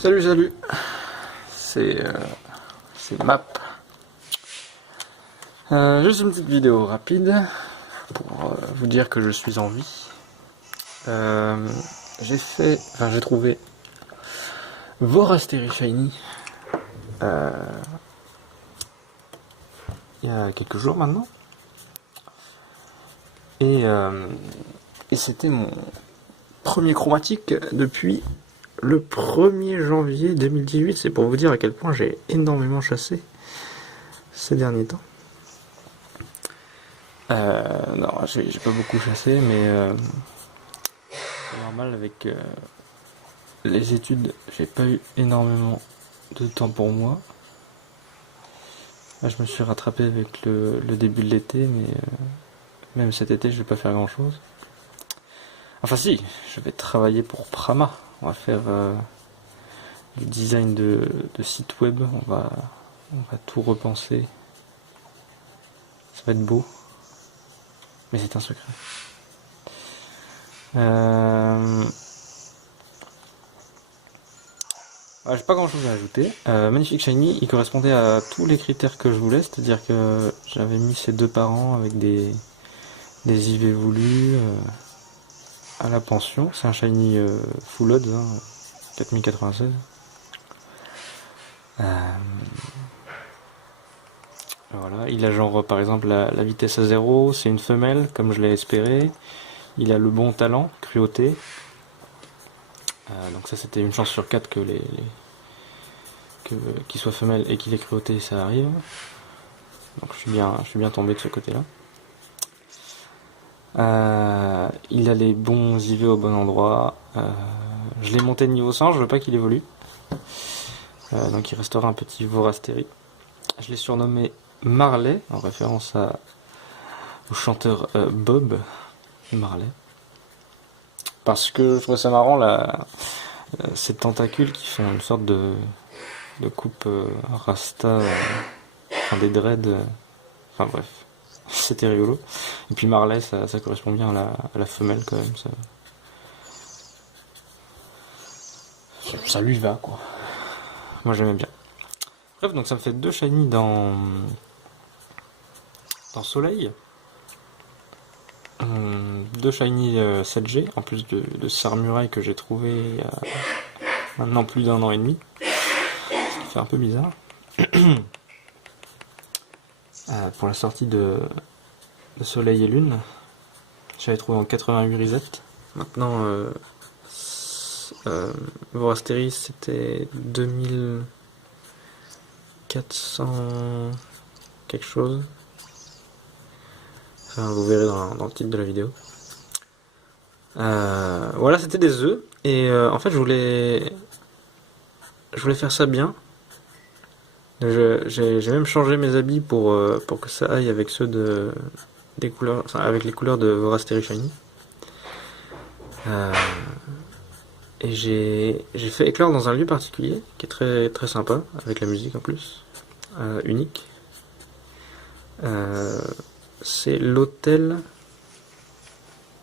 Salut, c'est Map. Juste une petite vidéo rapide pour vous dire que je suis en vie. J'ai trouvé Vorasteri Shiny il y a quelques jours maintenant. Et c'était mon premier chromatique depuis le 1er janvier 2018. C'est pour vous dire à quel point j'ai énormément chassé ces derniers temps. Non, j'ai pas beaucoup chassé, mais c'est normal avec les études. J'ai pas eu énormément de temps pour moi. Là, je me suis rattrapé avec le début de l'été, mais même cet été, je vais pas faire grand chose. Enfin si, je vais travailler pour Prama. On va faire du design de site web. On va tout repenser. Ça va être beau. Mais c'est un secret. J'ai pas grand chose à ajouter. Magnifique Shiny, il correspondait à tous les critères que je voulais, c'est-à-dire que j'avais mis ses deux parents avec des IV voulus à la pension. C'est un Shiny full odds, 4096. Voilà, il a genre par exemple la vitesse à 0, c'est une femelle comme je l'ai espéré. Il a le bon talent, cruauté. Donc ça c'était une chance sur 4 que qu'il soit femelle et qu'il ait cruauté, ça arrive. Donc je suis bien tombé de ce côté-là. Il a les bons IV au bon endroit. Je l'ai monté de niveau 100, je veux pas qu'il évolue. Donc il restera un petit Vorasteri. Je l'ai surnommé Marley, en référence au chanteur Bob Marley. Parce que je trouve ça marrant, ces tentacules qui font une sorte de coupe rasta, enfin des dreads, enfin bref, c'était rigolo. Et puis Marley, ça correspond bien à la femelle quand même. Ça lui va quoi. Moi j'aimais bien. Bref, donc ça me fait 2 shiny dans Soleil. 2 shiny 7G, en plus de Sarmuraille que j'ai trouvé il y a maintenant plus d'1 an et demi. Ce qui fait un peu bizarre. Pour la sortie de Soleil et Lune, j'avais trouvé en 88 reset. Maintenant, Vorasteri c'était 2400 quelque chose. Enfin, vous verrez dans le titre de la vidéo. Voilà, c'était des œufs. Et en fait, je voulais faire ça bien. J'ai même changé mes habits pour que ça aille avec ceux des couleurs, enfin, avec les couleurs de Vorasteri Shiny. Et j'ai fait éclore dans un lieu particulier qui est très très sympa, avec la musique en plus, unique. C'est l'hôtel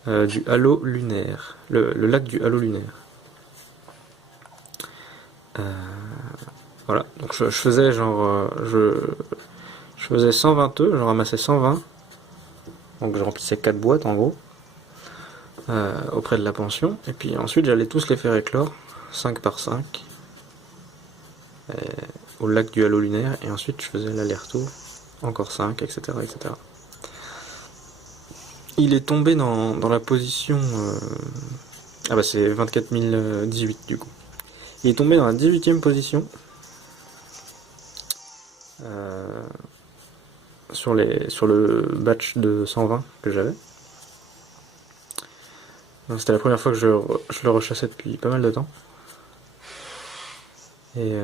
du halo lunaire, le lac du halo lunaire. Voilà, donc je faisais genre, je faisais 120 œufs, je ramassais 120, donc je remplissais 4 boîtes en gros, auprès de la pension, et puis ensuite j'allais tous les faire éclore, 5 par 5, au lac du halo lunaire, et ensuite je faisais l'aller-retour, encore 5, etc. etc. Il est tombé dans la position... Ah bah c'est 24 018 du coup. Il est tombé dans la 18e position. Sur le batch de 120 que j'avais. C'était la première fois que je le rechassais depuis pas mal de temps. Et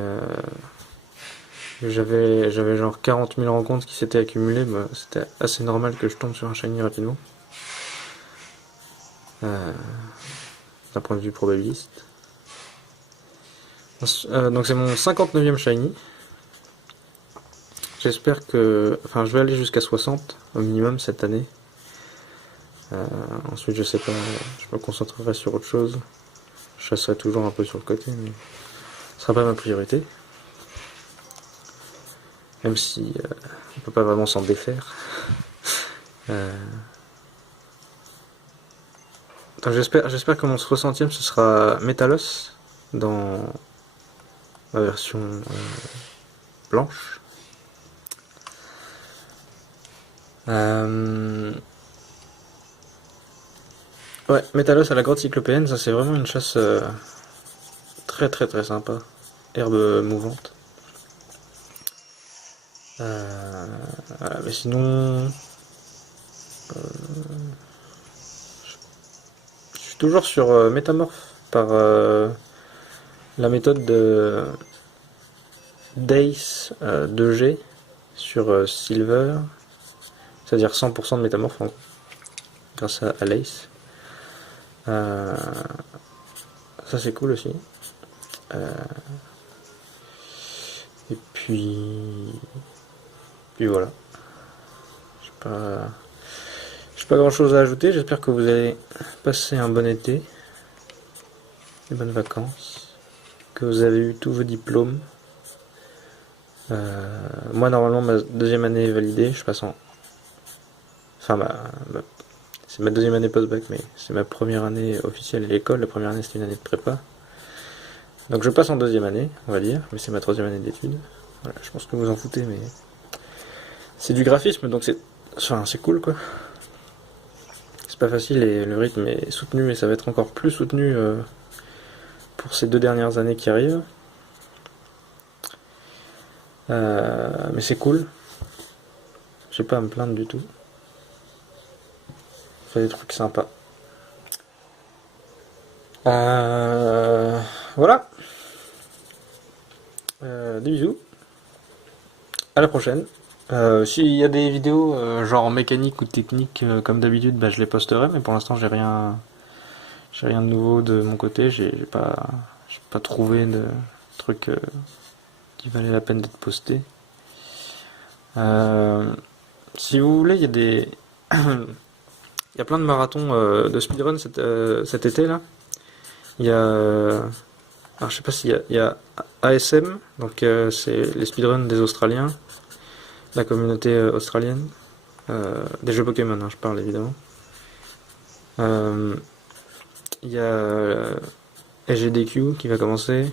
j'avais genre 40 000 rencontres qui s'étaient accumulées. Bah, c'était assez normal que je tombe sur un shiny rapidement. D'un point de vue probabiliste. Donc c'est mon 59e shiny. J'espère que... Enfin, je vais aller jusqu'à 60 au minimum cette année. Ensuite, je sais pas, je me concentrerai sur autre chose. Je chasserai toujours un peu sur le côté, mais sera pas ma priorité. Même si on peut pas vraiment s'en défaire. J'espère que mon 60e ce sera Metalos dans la version blanche. Ouais, Metalos à la grotte cyclopéenne, ça c'est vraiment une chasse très très très sympa. Herbe mouvante. Voilà, mais sinon, je suis toujours sur Métamorphe par la méthode de Dace 2G sur Silver, c'est-à-dire 100% de Métamorphe en gros, grâce à Lace. Ça c'est cool aussi. Et puis voilà. J'ai pas grand chose à ajouter. J'espère que vous allez passer un bon été, des bonnes vacances, que vous avez eu tous vos diplômes. Moi normalement ma deuxième année est validée. Je passe en, enfin c'est ma deuxième année post-bac, mais c'est ma première année officielle à l'école. La première année c'était une année de prépa. Donc je passe en deuxième année, on va dire, mais c'est ma troisième année d'études. Voilà, je pense que vous en foutez, mais c'est du graphisme, donc c'est cool quoi. C'est pas facile et le rythme est soutenu et ça va être encore plus soutenu pour ces 2 dernières années qui arrivent. Mais c'est cool. J'ai pas à me plaindre du tout. On fait des trucs sympas. Voilà. Des bisous. À la prochaine. S'il y a des vidéos genre mécanique ou technique comme d'habitude, bah, je les posterai, mais pour l'instant j'ai rien de nouveau de mon côté. J'ai pas trouvé de trucs qui valait la peine d'être posté. Si vous voulez, il y a des il y a plein de marathons de speedrun cet été là. Il y a alors je sais pas s'il y a ASM, donc c'est les speedruns des Australiens, la communauté australienne, des jeux Pokémon, hein, je parle évidemment. Il y a SGDQ qui va commencer.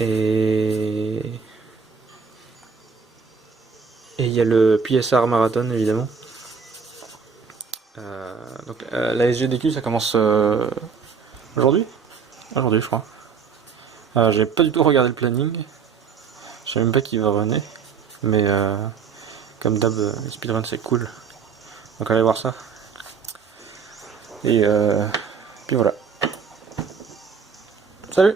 Et il y a le PSR Marathon évidemment. Donc la SGDQ ça commence aujourd'hui je crois. J'ai pas du tout regardé le planning. Je sais même pas qui va runner. Mais comme d'hab, speedrun c'est cool. Donc allez voir ça. Et puis voilà. Salut!